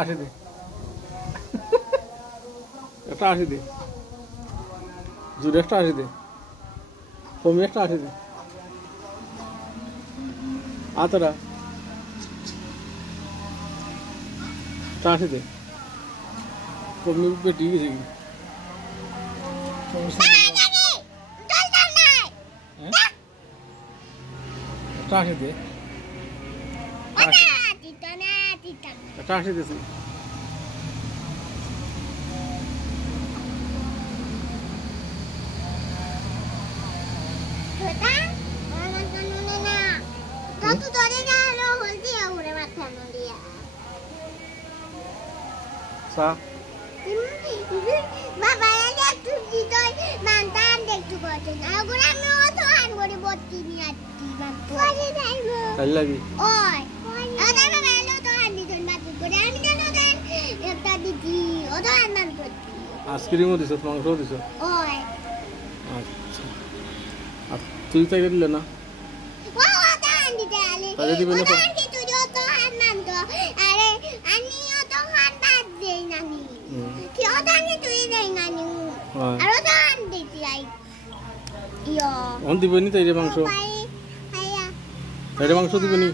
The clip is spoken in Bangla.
আসি দে, একটা আসি দে, জুড়ে একটা আসি দে, কমে একটা আসি দে, আতরা আসি দে, কমে বেটি গেছে কি একটা আসি দে, একটা আসি দিছি সা তাই লাগি আইসক্রিমও দিছ, মাংসও দিছ। আচ্ছা, আর তুই তাই দিলে না, তাই দিবি না? দিবনি তাই মাংস, তাই মাংস দিবনি।